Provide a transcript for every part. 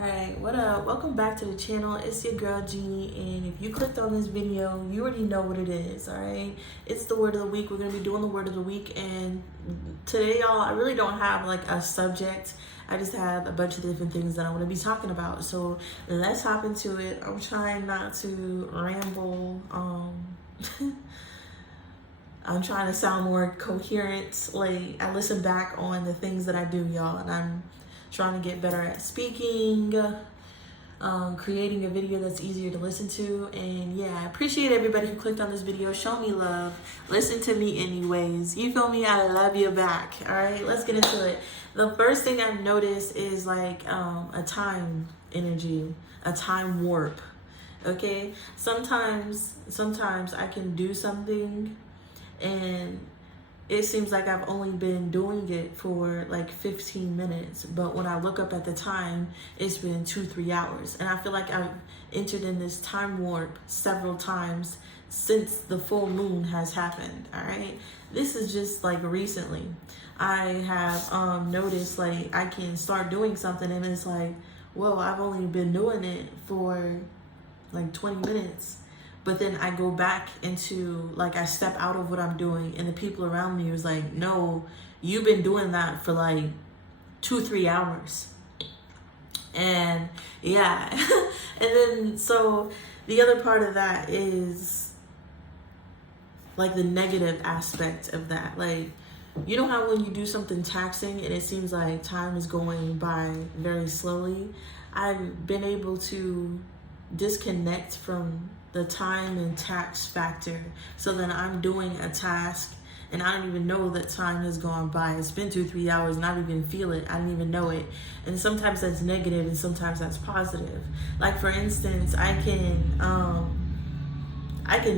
Alright, what up? Welcome back to the channel. It's your girl Jeannie, and if you clicked on this video, you already know what it is, alright? It's the word of the week. We're going to be doing the word of the week, and today, y'all, I really don't have like a subject. I just have a bunch of different things that I want to be talking about. So let's hop into it. I'm trying not to ramble. I'm trying to sound more coherent. Like, I listen back on the things that I do, y'all, and I'm trying to get better at speaking, creating a video that's easier to listen to. And yeah, I appreciate everybody who clicked on this video. Show me love. Listen to me anyways. You feel me? I love you back. All right, let's get into it. The first thing I've noticed is like a time energy, a time warp. Okay, sometimes I can do something and it seems like I've only been doing it for like 15 minutes, but when I look up at the time, it's been 2-3 hours. And I feel like I've entered in this time warp several times since the full moon has happened. All right, this is just like recently. I have noticed like I can start doing something and it's like, whoa, I've only been doing it for like 20 minutes. But then I go back into, like, I step out of what I'm doing and the people around me was like, no, you've been doing that for like 2-3 hours. And yeah. And then, so the other part of that is like the negative aspect of that. Like, you know how when you do something taxing and it seems like time is going by very slowly? I've been able to disconnect from the time and tax factor, so then I'm doing a task and I don't even know that time has gone by. It's been 2-3 hours and I don't even feel it. I don't even know it. And sometimes that's negative and sometimes that's positive. Like, for instance, I can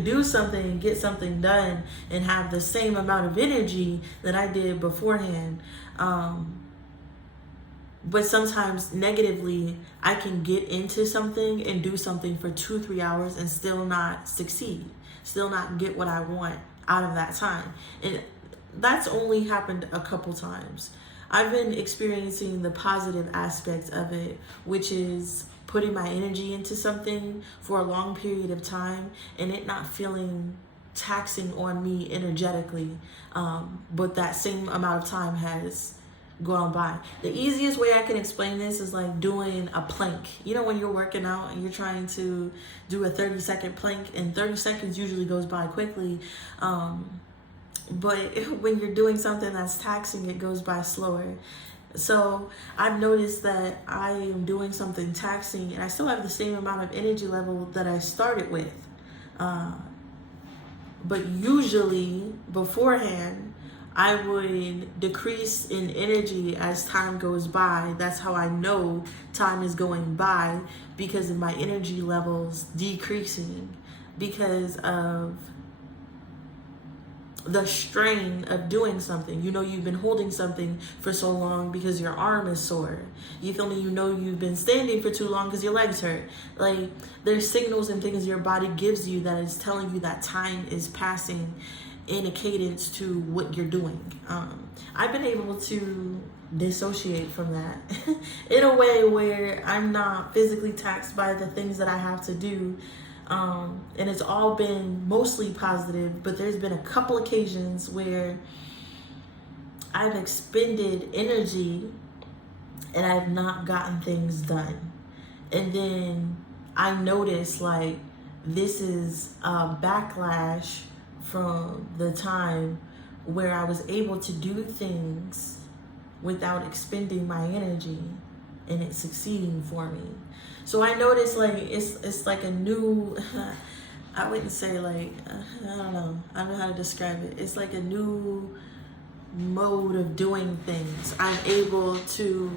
do something and get something done and have the same amount of energy that I did beforehand. But sometimes negatively, I can get into something and do something for 2-3 hours and still not succeed, still not get what I want out of that time. And that's only happened a couple times. I've been experiencing the positive aspect of it, which is putting my energy into something for a long period of time and it not feeling taxing on me energetically. But that same amount of time has gone by. The easiest way I can explain this is like doing a plank. You know, when you're working out and you're trying to do a 30-second plank, and 30 seconds usually goes by quickly. But when you're doing something that's taxing, it goes by slower. So I've noticed that I am doing something taxing and I still have the same amount of energy level that I started with. But usually beforehand, I would decrease in energy as time goes by. That's how I know time is going by, because of my energy levels decreasing because of the strain of doing something. You know, you've been holding something for so long because your arm is sore. You feel me? You know, you've been standing for too long because your legs hurt. Like, there's signals and things your body gives you that is telling you that time is passing in a cadence to what you're doing. I've been able to dissociate from that in a way where I'm not physically taxed by the things that I have to do. And it's all been mostly positive, but there's been a couple occasions where I've expended energy and I've not gotten things done. And then I notice like this is a backlash from the time where I was able to do things without expending my energy and it succeeding for me. So I noticed like it's like a new, I wouldn't say like, I don't know how to describe it. It's like a new mode of doing things. I'm able to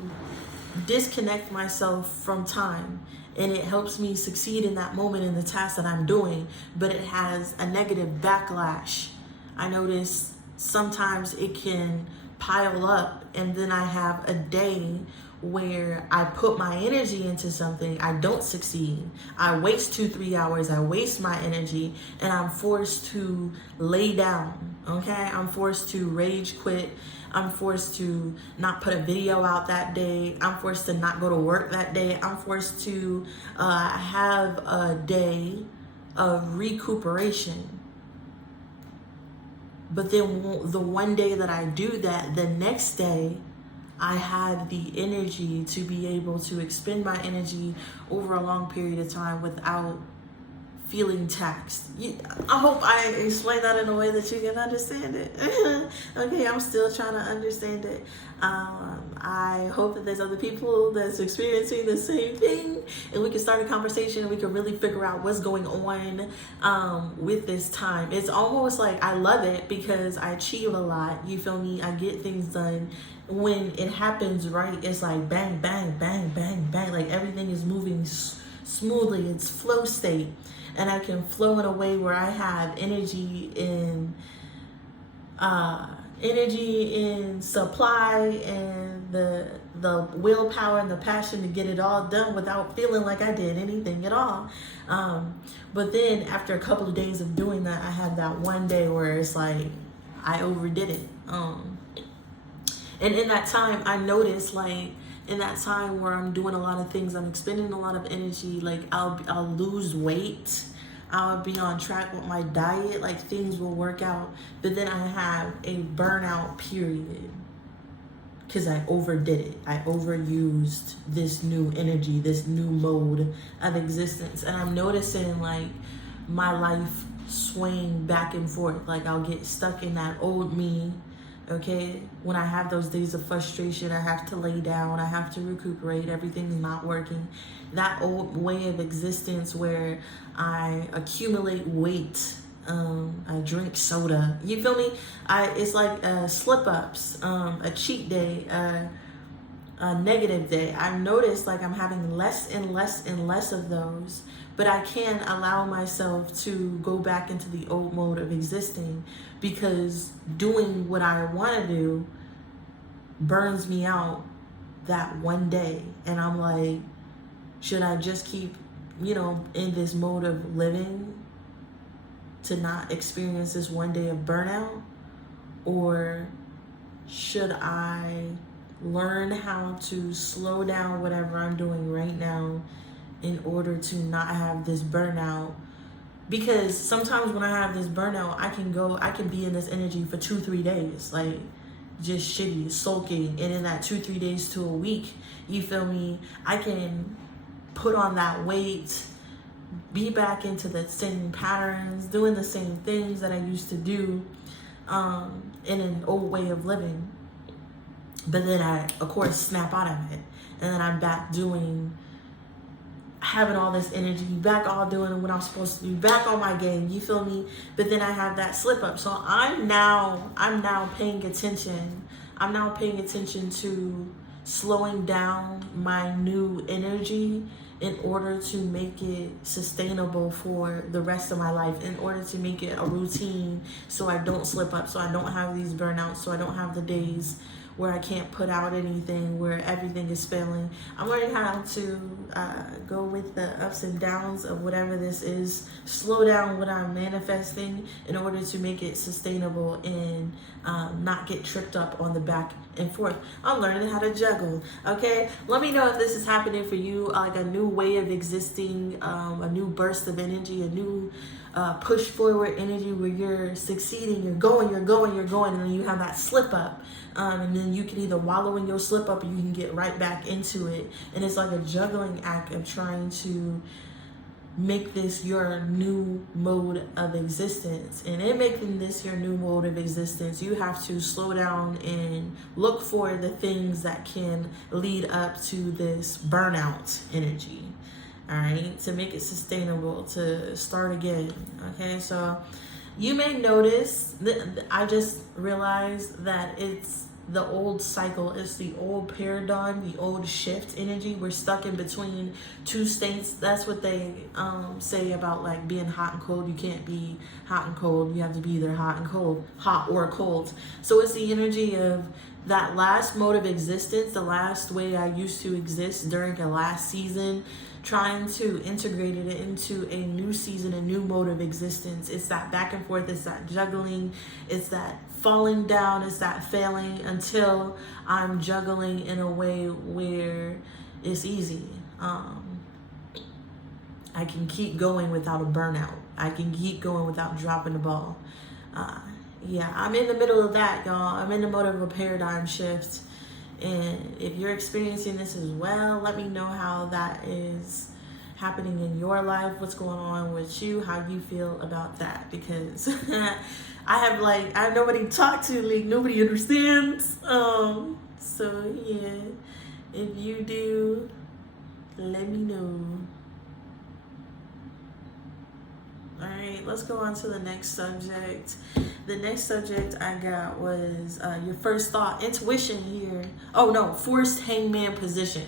disconnect myself from time, and it helps me succeed in that moment in the task that I'm doing, but it has a negative backlash. I notice sometimes it can pile up, and then I have a day where I put my energy into something, I don't succeed. I waste 2-3 hours, I waste my energy, and I'm forced to lay down, okay? I'm forced to rage quit. I'm forced to not put a video out that day. I'm forced to not go to work that day. I'm forced to have a day of recuperation. But then the one day that I do that, the next day, I have the energy to be able to expend my energy over a long period of time without feeling taxed. I hope I explain that in a way that you can understand it. Okay, I'm still trying to understand it. I hope that there's other people that's experiencing the same thing, and we can start a conversation and we can really figure out what's going on with this time. It's almost like I love it because I achieve a lot. You feel me? I get things done. When it happens right, it's like bang, bang, bang, bang, bang. Like everything is moving smoothly. It's flow state. And I can flow in a way where I have energy in supply and the willpower and the passion to get it all done without feeling like I did anything at all. But then after a couple of days of doing that, I had that one day where it's like I overdid it. And in that time, I noticed, like, in that time where I'm doing a lot of things, I'm expending a lot of energy, like I'll lose weight, I'll be on track with my diet, like things will work out. But then I have a burnout period because I overdid it. I overused this new energy, this new mode of existence. And I'm noticing like my life swaying back and forth. Like I'll get stuck in that old me. Okay, when I have those days of frustration, I have to lay down, I have to recuperate, everything's not working. That old way of existence where I accumulate weight, I drink soda, you feel me? It's like slip-ups, a cheat day, a negative day. I've noticed like I'm having less and less and less of those, but I can't allow myself to go back into the old mode of existing because doing what I want to do burns me out that one day. And I'm like, should I just keep, in this mode of living to not experience this one day of burnout? Or should I learn how to slow down whatever I'm doing right now in order to not have this burnout? Because sometimes when I have this burnout, I can be in this energy for 2-3 days, like just shitty, sulking. And in that 2-3 days to a week, you feel me? I can put on that weight, be back into the same patterns, doing the same things that I used to do in an old way of living. But then I, of course, snap out of it. And then I'm back having all this energy, back all doing what I'm supposed to do, back on my game, you feel me? But then I have that slip up. So I'm now paying attention. I'm now paying attention to slowing down my new energy in order to make it sustainable for the rest of my life, in order to make it a routine so I don't slip up, so I don't have these burnouts, so I don't have the days where I can't put out anything, where everything is failing. I'm learning how to go with the ups and downs of whatever this is, slow down what I'm manifesting in order to make it sustainable and not get tripped up on the back and forth. I'm learning how to juggle, okay? Let me know if this is happening for you, like a new way of existing, a new burst of energy, a new push forward energy where you're succeeding, you're going, and then you have that slip up. And then you can either wallow in your slip up or you can get right back into it. And it's like a juggling act of trying to make this your new mode of existence. And in making this your new mode of existence, you have to slow down and look for the things that can lead up to this burnout energy. All right, to make it sustainable, to start again. Okay, so you may notice that I just realized that it's the old cycle, it's the old paradigm, the old shift energy. We're stuck in between two states. That's what they say about like being hot and cold. You can't be hot and cold. You have to be either hot and cold, hot or cold. So it's the energy of that last mode of existence, the last way I used to exist during the last season, trying to integrate it into a new season, a new mode of existence. It's that back and forth, it's that juggling, it's that falling down, it's that failing until I'm juggling in a way where it's easy. I can keep going without a burnout. I can keep going without dropping the ball. Yeah, I'm in the middle of that, y'all. I'm in the mode of a paradigm shift. And if you're experiencing this as well, let me know how that is happening in your life. What's going on with you? How you feel about that? Because I have nobody to talk to. Like, nobody understands. So yeah, if you do, let me know. All right, let's go on to the next subject. The next subject I got was your first thought, intuition here. Oh no, forced hangman position.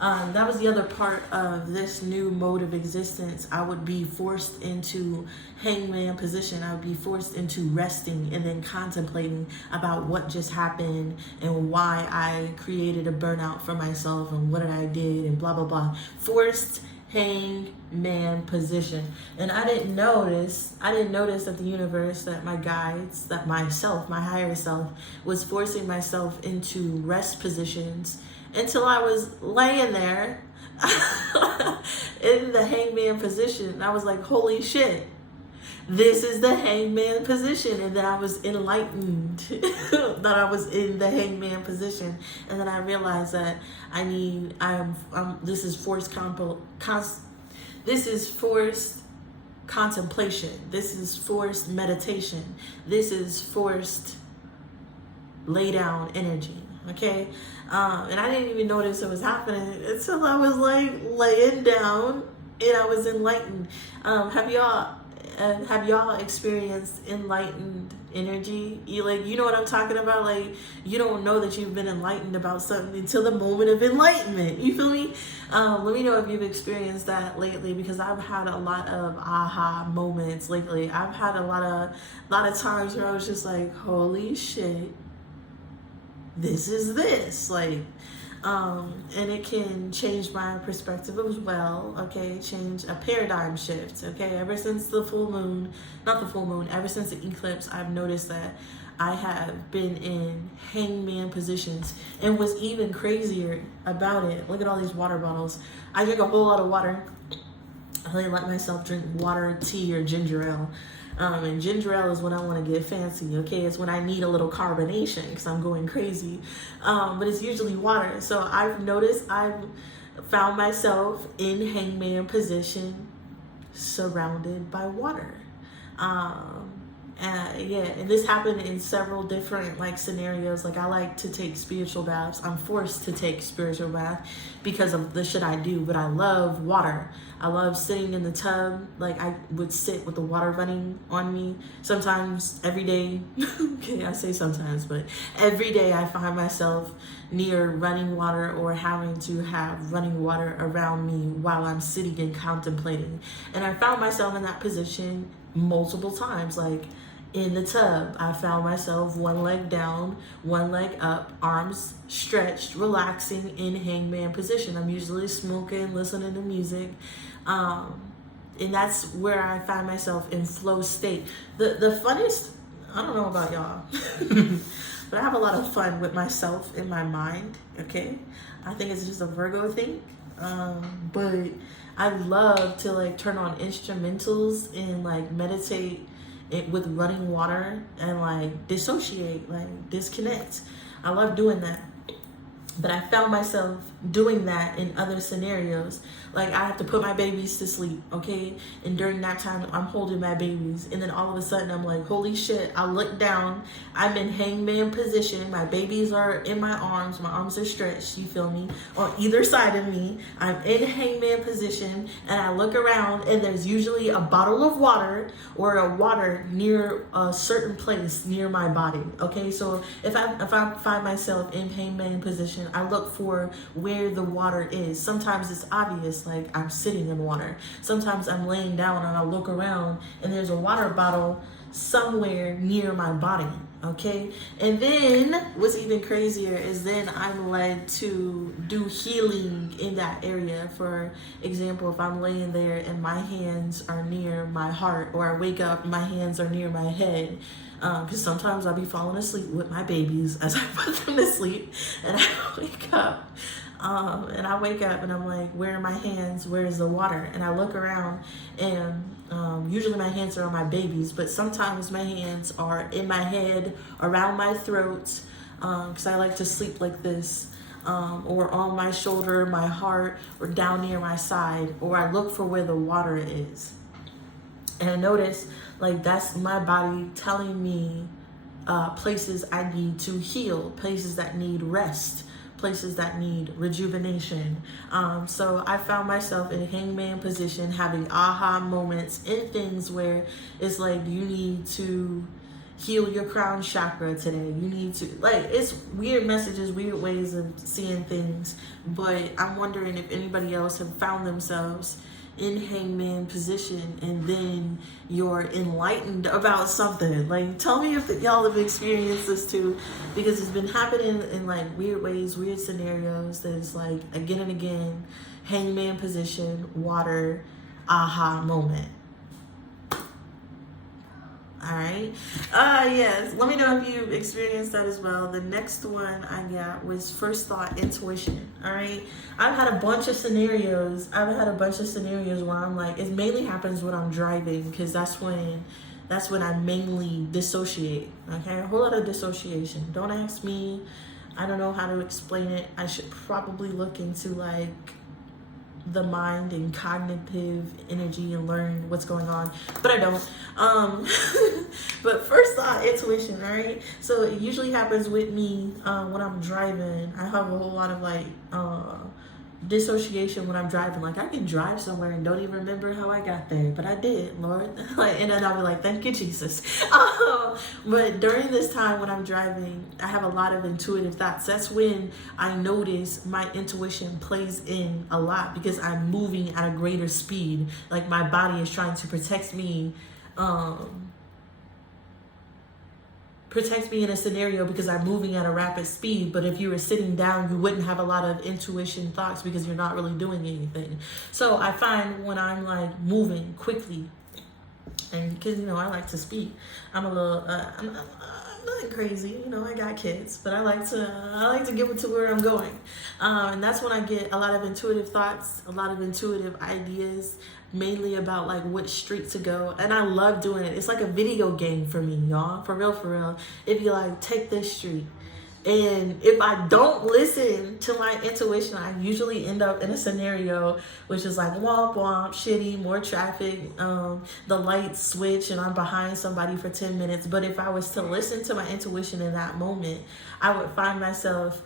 That was the other part of this new mode of existence. I would be forced into hangman position. I would be forced into resting and then contemplating about what just happened and why I created a burnout for myself and what I did and blah, blah, blah. Forced hangman position. And I didn't notice that the universe, that my guides, that myself, my higher self, was forcing myself into rest positions until I was laying there in the hangman position. I was like, holy shit, this is the hangman position. And then I was enlightened that I was in the hangman position. And then I realized that this is forced contemplation. This is forced meditation. This is forced lay down energy. Okay. And I didn't even notice it was happening until I was like laying down and I was enlightened. Have y'all experienced enlightened energy? You know what I'm talking about? Like, you don't know that you've been enlightened about something until the moment of enlightenment. You feel me? Let me know if you've experienced that lately, because I've had a lot of aha moments lately. I've had a lot of times where I was just like, holy shit, this is this. Like, and it can change my perspective as well, okay? Change a paradigm shift, okay? Ever since the full moon, ever since the eclipse, I've noticed that I have been in hangman positions. And what's even crazier about it, look at all these water bottles. I drink a whole lot of water. I really let myself drink water, tea, or ginger ale. And ginger ale is when I want to get fancy, okay? It's when I need a little carbonation because I'm going crazy. But it's usually water. So I've noticed I've found myself in hangman position surrounded by water. And this happened in several different scenarios. Like, I like to take spiritual baths. I'm forced to take spiritual bath because of the shit I do, but I love water. I love sitting in the tub. Like, I would sit with the water running on me. Sometimes, every day, okay, I say sometimes, but every day I find myself near running water or having to have running water around me while I'm sitting and contemplating. And I found myself in that position multiple times. Like, in the tub, I found myself one leg down, one leg up, arms stretched, relaxing in hangman position. I'm usually smoking, listening to music. And that's where I find myself in flow state. The funnest, I don't know about y'all, but I have a lot of fun with myself in my mind, okay? I think it's just a Virgo thing. But I love to turn on instrumentals and meditate with running water and dissociate, disconnect. I love doing that. But I found myself doing that in other scenarios. Like, I have to put my babies to sleep, okay? And during that time, I'm holding my babies. And then all of a sudden, I'm like, holy shit. I look down. I'm in hangman position. My babies are in my arms. My arms are stretched, you feel me? On either side of me. I'm in hangman position. And I look around, and there's usually a bottle of water or a water near a certain place near my body, okay? So if I find myself in hangman position, I look for where the water is. Sometimes it's obvious, like I'm sitting in water. Sometimes I'm laying down and I look around and there's a water bottle somewhere near my body, Okay, and then what's even crazier is then I'm led to do healing in that area. For example, if I'm laying there and my hands are near my heart, or I wake up and my hands are near my head, because sometimes I'll be falling asleep with my babies as I put them to sleep, and I wake up. And I'm like, where are my hands? Where is the water? And I look around, and usually my hands are on my babies, but sometimes my hands are in my head, around my throat, because I like to sleep like this, or on my shoulder, my heart, or down near my side, or I look for where the water is. And I notice, like, that's my body telling me places I need to heal, places that need rest, places that need rejuvenation. So I found myself in a hangman position, having aha moments in things where it's like, you need to heal your crown chakra today. You need to, like, it's weird messages, weird ways of seeing things. But I'm wondering if anybody else have found themselves in hangman position and then you're enlightened about something. Like, tell me if y'all have experienced this too, because it's been happening in like weird ways, weird scenarios. There's like again and again, hangman position, water, aha moment. All right. Yes. Let me know if you've experienced that as well. The next one I got was first thought, intuition. All right. I've had a bunch of scenarios where I'm like, it mainly happens when I'm driving, because that's when I mainly dissociate. Okay. A whole lot of dissociation. Don't ask me. I don't know how to explain it. I should probably look into like the mind and cognitive energy and learn what's going on, but I don't. But first thought, intuition, right? So it usually happens with me when I'm driving. I have a whole lot of like dissociation when I'm driving. Like, I can drive somewhere and don't even remember how I got there, but I did, Lord. Like, and then I'll be like, thank you, Jesus. But during this time when I'm driving, I have a lot of intuitive thoughts. That's when I notice my intuition plays in a lot, because I'm moving at a greater speed. Like, my body is trying to protect me in a scenario because I'm moving at a rapid speed. But if you were sitting down, you wouldn't have a lot of intuition thoughts because you're not really doing anything. So I find when I'm like moving quickly, and because, you know, I like to speak, I'm a little, I'm nothing crazy, you know, I got kids, but I like to get it to where I'm going. And that's when I get a lot of intuitive thoughts, a lot of intuitive ideas, mainly about like which street to go. And I love doing it. It's like a video game for me, y'all. For real. If you like, take this street. And if I don't listen to my intuition, I usually end up in a scenario which is like womp womp, shitty, more traffic, the lights switch and I'm behind somebody for 10 minutes. But if I was to listen to my intuition in that moment, I would find myself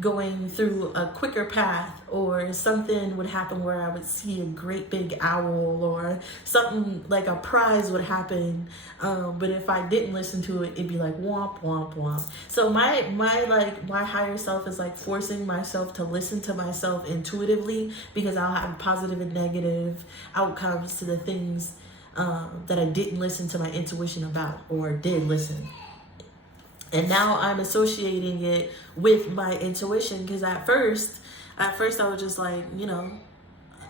going through a quicker path, or something would happen where I would see a great big owl, or something like a prize would happen. But if I didn't listen to it, it'd be like womp womp womp. So my higher self is like forcing myself to listen to myself intuitively, because I'll have positive and negative outcomes to the things that I didn't listen to my intuition about, or did listen. And now I'm associating it with my intuition, because at first I was just like, you know,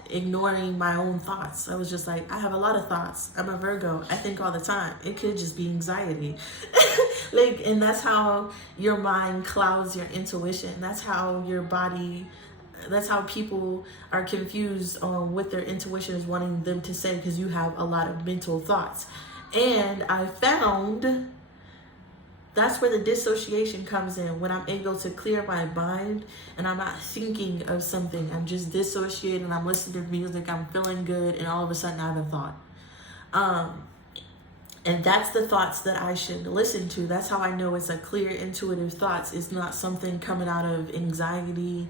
ignoring my own thoughts. I was just like, I have a lot of thoughts. I'm a Virgo. I think all the time. It could just be anxiety. Like, and that's how your mind clouds your intuition. That's how your body, that's how people are confused on what their intuition is wanting them to say, because you have a lot of mental thoughts. And I found that's where the dissociation comes in, when I'm able to clear my mind and I'm not thinking of something. I'm just dissociating, I'm listening to music, I'm feeling good, and all of a sudden I have a thought. And that's the thoughts that I should listen to. That's how I know it's a clear, intuitive thoughts. It's not something coming out of anxiety,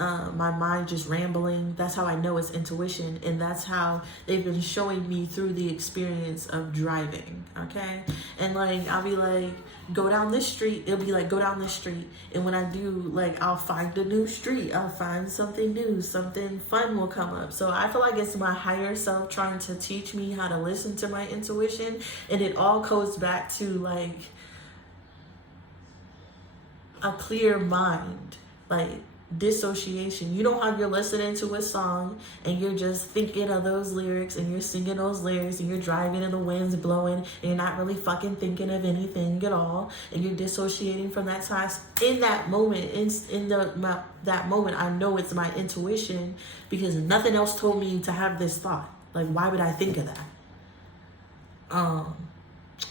my mind just rambling. That's how I know it's intuition, and that's how they've been showing me through the experience of driving. Okay, and like I'll be like, go down this street. It'll be like, go down this street, and when I do, like, I'll find a new street. I'll find something new. Something fun will come up. So I feel like it's my higher self trying to teach me how to listen to my intuition, and it all goes back to like a clear mind, like dissociation. You know how you're listening to a song and you're just thinking of those lyrics and you're singing those lyrics and you're driving and the wind's blowing and you're not really fucking thinking of anything at all, and you're dissociating from that time. In that moment, that moment, I know it's my intuition, because nothing else told me to have this thought. Like, why would I think of that?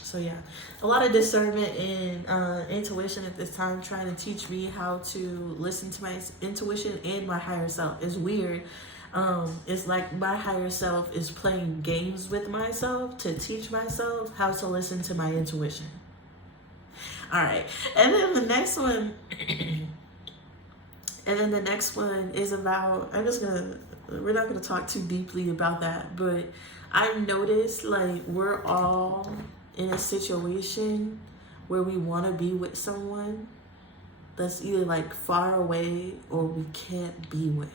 So yeah, a lot of discernment and intuition at this time, trying to teach me how to listen to my intuition and my higher self. It's weird. It's like my higher self is playing games with myself to teach myself how to listen to my intuition. All right, and then the next one, is about, we're not gonna talk too deeply about that, but I've noticed, like, we're all in a situation where we want to be with someone that's either like far away or we can't be with.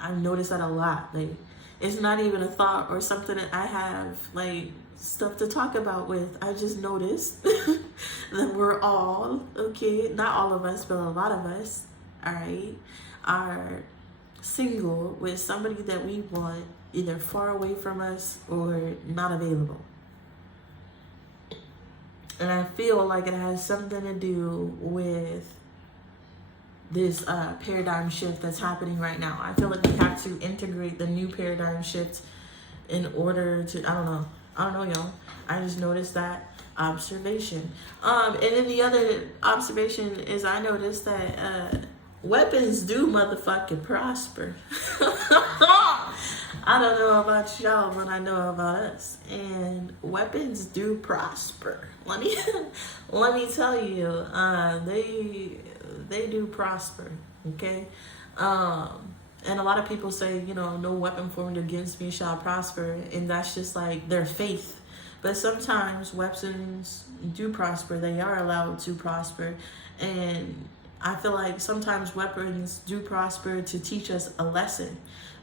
I've noticed that a lot. Like, it's not even a thought or something that I have like stuff to talk about with. I just noticed that we're all, okay, not all of us, but a lot of us, all right, are single with somebody that we want, either far away from us or not available. And I feel like it has something to do with this paradigm shift that's happening right now. I feel like we have to integrate the new paradigm shift in order to, I don't know, y'all. I just noticed that observation. And then the other observation is I noticed that weapons do motherfucking prosper. I don't know about y'all, but I know about us. And weapons do prosper. Let me tell you, they do prosper. Okay. And a lot of people say, you know, no weapon formed against me shall prosper, and that's just like their faith. But sometimes weapons do prosper. They are allowed to prosper, and I feel like sometimes weapons do prosper to teach us a lesson.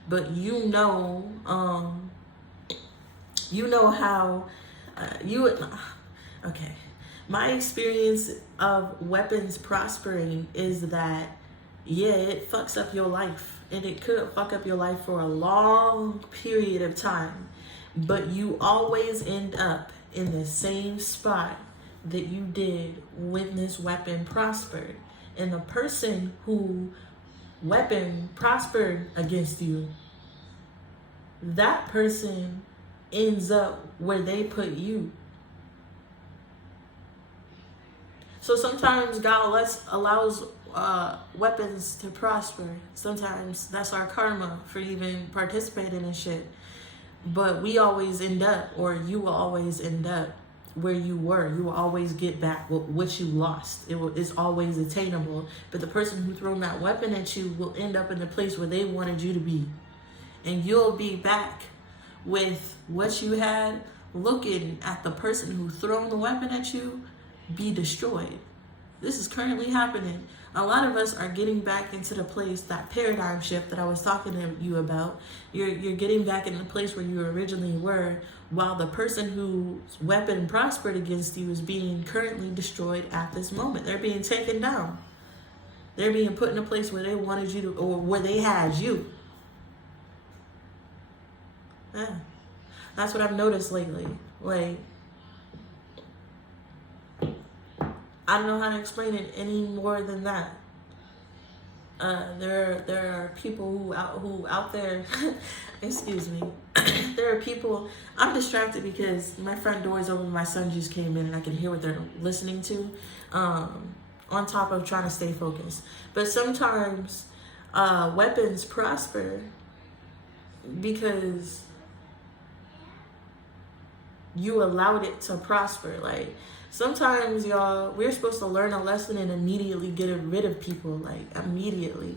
But you know how okay. My experience of weapons prospering is that, yeah, it fucks up your life, and it could fuck up your life for a long period of time, but you always end up in the same spot that you did when this weapon prospered. And the person who weapon prospered against you, that person ends up where they put you. So sometimes God allows weapons to prosper. Sometimes that's our karma for even participating in shit. But we always end up, or you will always end up where you were. You will always get back what you lost. It's always attainable. But the person who thrown that weapon at you will end up in the place where they wanted you to be. And you'll be back with what you had, looking at the person who thrown the weapon at you be destroyed. This is currently happening. A lot of us are getting back into the place, that paradigm shift that I was talking to you about. You're getting back in the place where you originally were, while the person whose weapon prospered against you is being currently destroyed at this moment. They're being taken down. They're being put in a place where they wanted you to, or where they had you. Yeah. That's what I've noticed lately. Like, I don't know how to explain it any more than that. There are people who out there, excuse me. There are people, I'm distracted because my front door is open. My son just came in and I can hear what they're listening to, on top of trying to stay focused. But sometimes weapons prosper because you allowed it to prosper. Like, sometimes, y'all, we're supposed to learn a lesson and immediately get rid of people, like, immediately.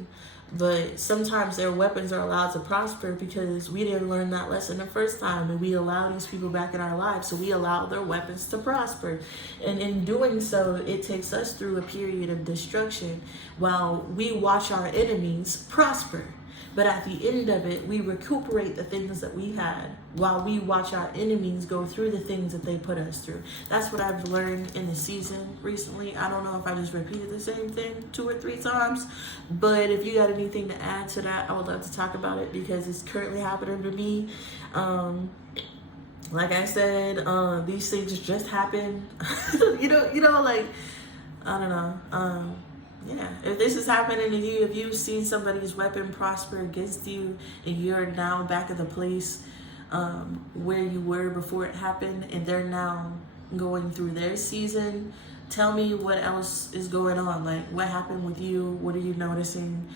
But sometimes their weapons are allowed to prosper because we didn't learn that lesson the first time, and we allow these people back in our lives, so we allow their weapons to prosper. And in doing so, it takes us through a period of destruction while we watch our enemies prosper. But at the end of it, we recuperate the things that we had while we watch our enemies go through the things that they put us through. That's what I've learned in the season recently. I don't know if I just repeated the same thing 2 or 3 times, but if you got anything to add to that, I would love to talk about it because it's currently happening to me. Like I said, these things just happen. you know, like, I don't know. Yeah, if this is happening to you, if you've seen somebody's weapon prosper against you and you're now back at the place where you were before it happened and they're now going through their season, tell me what else is going on. Like, what happened with you? What are you noticing?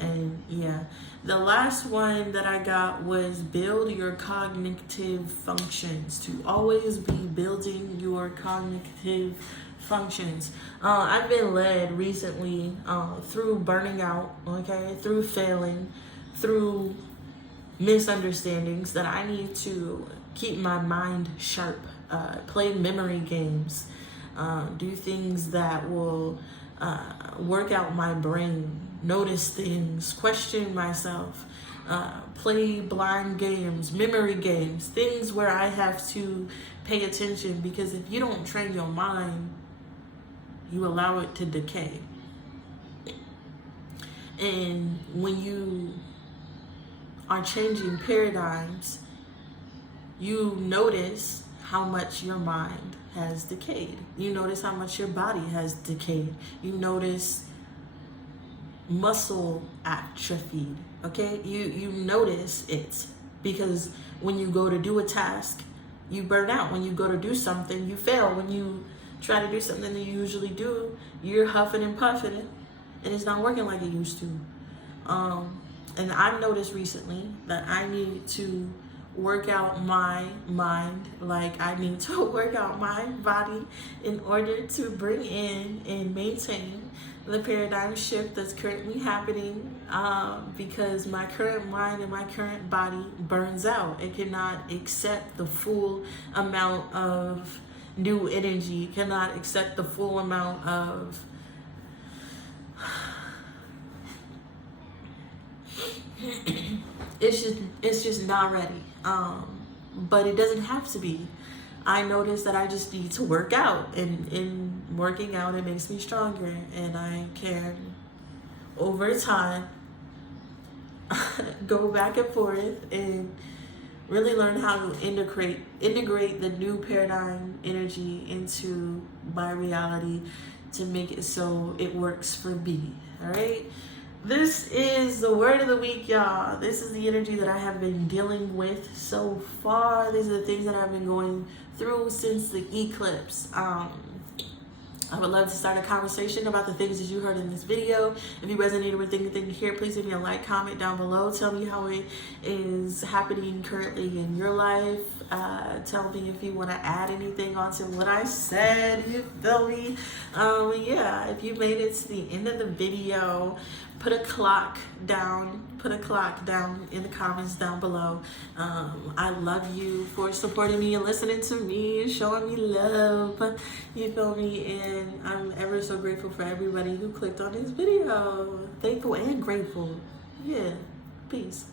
And yeah, the last one that I got was build your cognitive functions. To always be building your cognitive functions. I've been led recently through burning out, okay, through failing, through misunderstandings, that I need to keep my mind sharp, play memory games, do things that will work out my brain, notice things, question myself, play blind games, memory games, things where I have to pay attention, because if you don't train your mind, you allow it to decay. And when you are changing paradigms, you notice how much your mind has decayed. You notice how much your body has decayed. You notice muscle atrophy, okay? You notice it, because when you go to do a task, you burn out. When you go to do something, you fail. When you try to do something that you usually do, you're huffing and puffing it, and it's not working like it used to. And I've noticed recently that I need to work out my mind like I need to work out my body in order to bring in and maintain the paradigm shift that's currently happening, because my current mind and my current body burns out. It cannot accept the full amount of new energy, cannot accept the full amount of it's just not ready. But it doesn't have to be. I notice that I just need to work out, and in working out, it makes me stronger, and I can, over time, go back and forth and really learn how to integrate the new paradigm energy into my reality to make it so it works for me. All right. This is the word of the week, y'all. This is the energy that I have been dealing with so far. These are the things that I've been going through since the eclipse. I would love to start a conversation about the things that you heard in this video. If you resonated with anything here, please leave me a like, comment down below. Tell me how it is happening currently in your life. Tell me if you want to add anything onto what I said. You feel me? Yeah, if you made it to the end of the video, put a clock down in the comments down below. I love you for supporting me and listening to me and showing me love. You feel me? And I'm ever so grateful for everybody who clicked on this video. Thankful and grateful. Yeah. Peace.